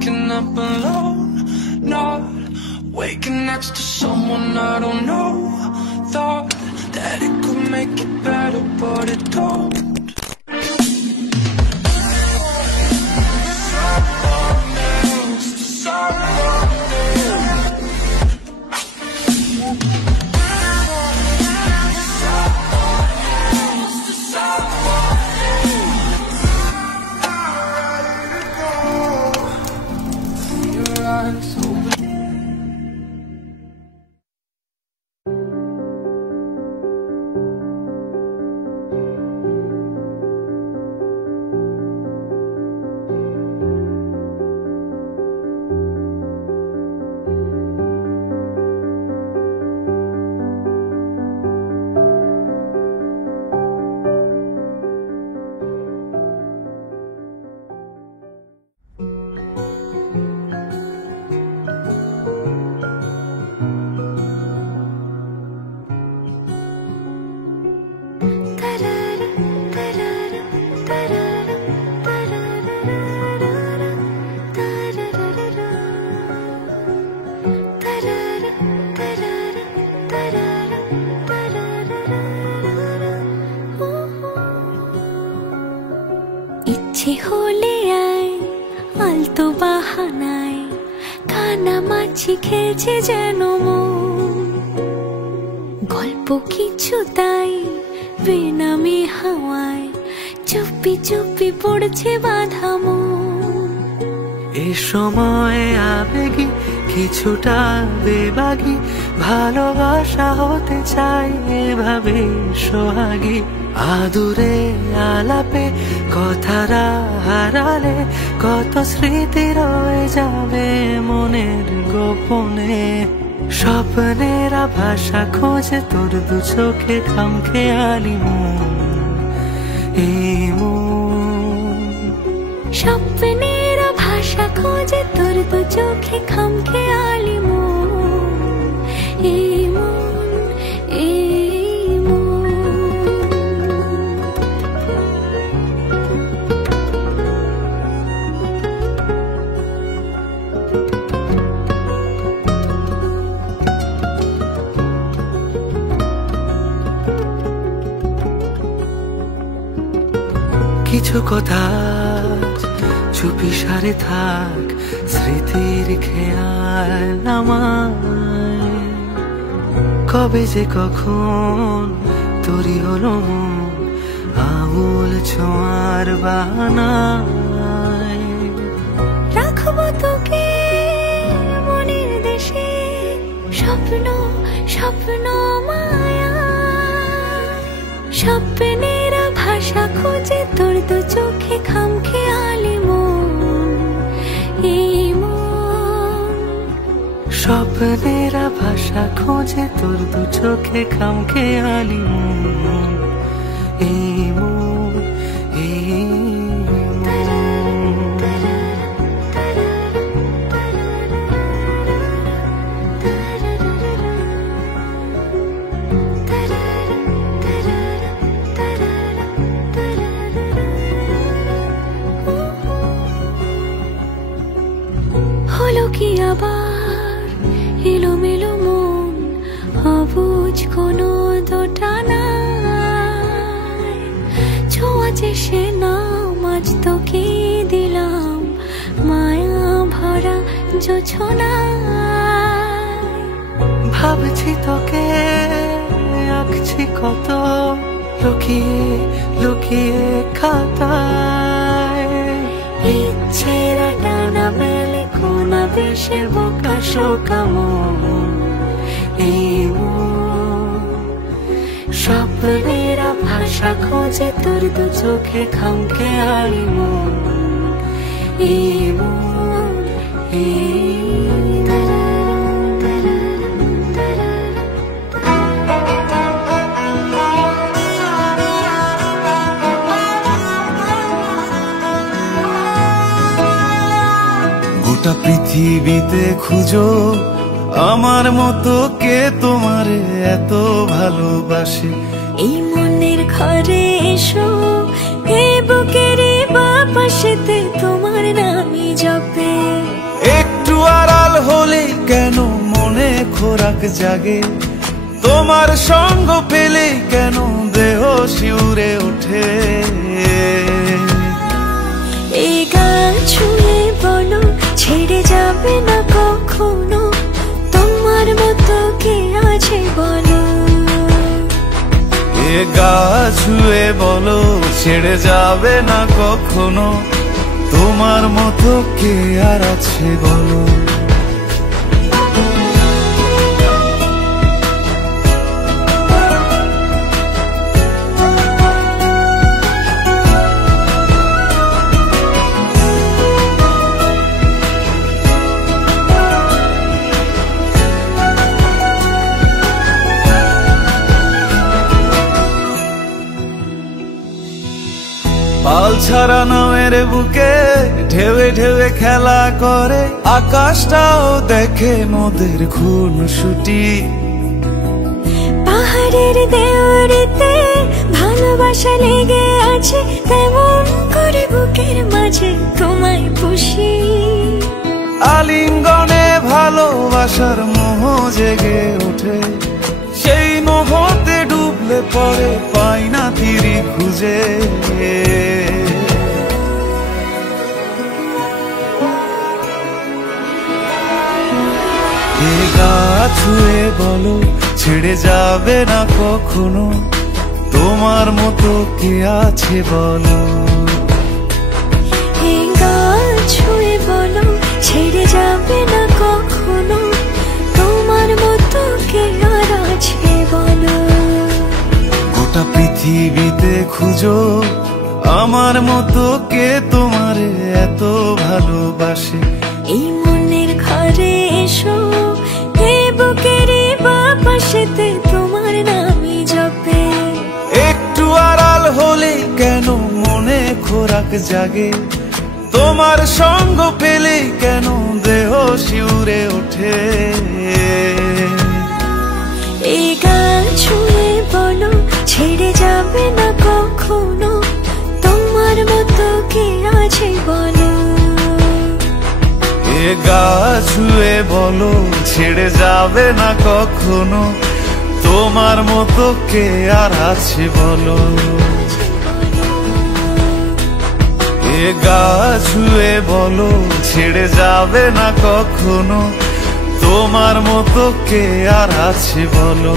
waking up alone, not waking next to someone I don't know. Thought that it could make it better, but it don't. ইচ্ছে হলে আয় আলতো বাহানায়, কানামাছি খেলছে যেন মন। গল্প কিছু তাই বেনামে হাওয়ায়, চুপি চুপি পড়ছে বাঁধা মন। এ সময় আবেগী কিছুটা বেবাগী, ভালোবাসা হতে চাই এভাবে সোহাগী। আদুরে আলাপে কথারা হারালে, কত স্মৃতি রয়ে যাবে মনের গোপনে। স্বপ্নেরা ভাষা খোঁজে তোর দু চোখে খামখেয়ালি মন, এই মন। স্বপ্নেরা ভাষা খোঁজে তোর দু চোখে খামখেয়ালি মন, এই মন, এই মন। কিছু কথা চুপি সারে থাক, স্মৃতির খেয়াল আমায়। কবে যে কখন তোরই হলো মন, আঙুল ছোঁয়ার বাহানায়। রাখবো তোকে মনের দেশে, স্বপ্ন স্বপ্ন মায়া। স্বপ্নেরা ভাষা খোঁজে তোর দু চোখে খামখেয়ালি মন, এই মন। স্বপ্নেরা ভাষা খোঁজে তোর দু চোখে খামখেয়ালি মন, এই মন, এই হলো কি আবার এলোমেলো মন, অবুঝ কোনো দোটানায়। ছোঁয়াচে সে নাম আজ তোকে দিলাম, মায়া ভরা জোছনায়। ভাবছি তোকে আঁকছি কত, লুকিয়ে লুকিয়ে খাতায়। ইচ্ছেরা ডানা মেলে কোনা দেশে বোকা শোকা মন, এই মন। স্বপ্নেরা ভাষা খোঁজে তোর দু চোখে খামখেয়ালি মন, এই মন, এই গোটা পৃথিবীতে খুঁজো আমার মতো কে তোমারে এত ভালোবাসে। এই মনের ঘরে এসো, এই বুকের বাপাশেতে তোমার নামই জপে। খোরাক জাগে, তোমার সঙ্গ পেলে কেন দেহ শিউরে ওঠে। এই গান ছুঁয়ে বলো ছেড়ে যাবে না কখনো, তোমার মতো কে আছে বলো। এ গা ছুঁয়ে বলো ছেড়ে যাবে না কখনো, তোমার মতো কে আর আছে বলো। পাল ছাড়া নামের বুকে ঢেউে ঢেউে খেলা করে, আকাশটাও দেখে মোদের খুনসুটি। পাহাড়ের দেওয়ারিতে ভালোবাসা লেগে আছে, তেমন করে বুকের মাঝে তোমায় পুষি। আলিঙ্গনে ভালোবাসার মোহ জেগে ওঠে, সেই মোহতে ডুবলে পরে পাই না তীরি খুঁজে। এ গা ছুঁয়ে বলো ছেড়ে যাবে না কখনো, তোমার মতো কে আছে বলো। এই গান ছুঁয়ে বলো ছেড়ে যাবে না কখনো, তোমার মতো কে আর আছে বলো। গোটা পৃথিবীতে খুঁজো আমার মতো কে তোমারে এত ভালোবাসে। এই মনের ঘরে এসো, এই বুকের বাপাশেতে তোমার নামই জপে। একটু আড়াল হলে কেন মনে খোরাক জাগে, তোমার সঙ্গ পেলে কেন দেহ শিউরে ওঠে। এই গান ছুঁয়ে বলো ছেড়ে যাবে না কখনো, তোমার মতো কে আছে বলো। এ গা ছুঁয়ে বলো ছেড়ে যাবে না কখনো, তোমার মতো কে আর আছে বলো। এ গা ছুঁয়ে বলো ছেড়ে যাবে না কখনো, তোমার মতো কে আর আছে বলো।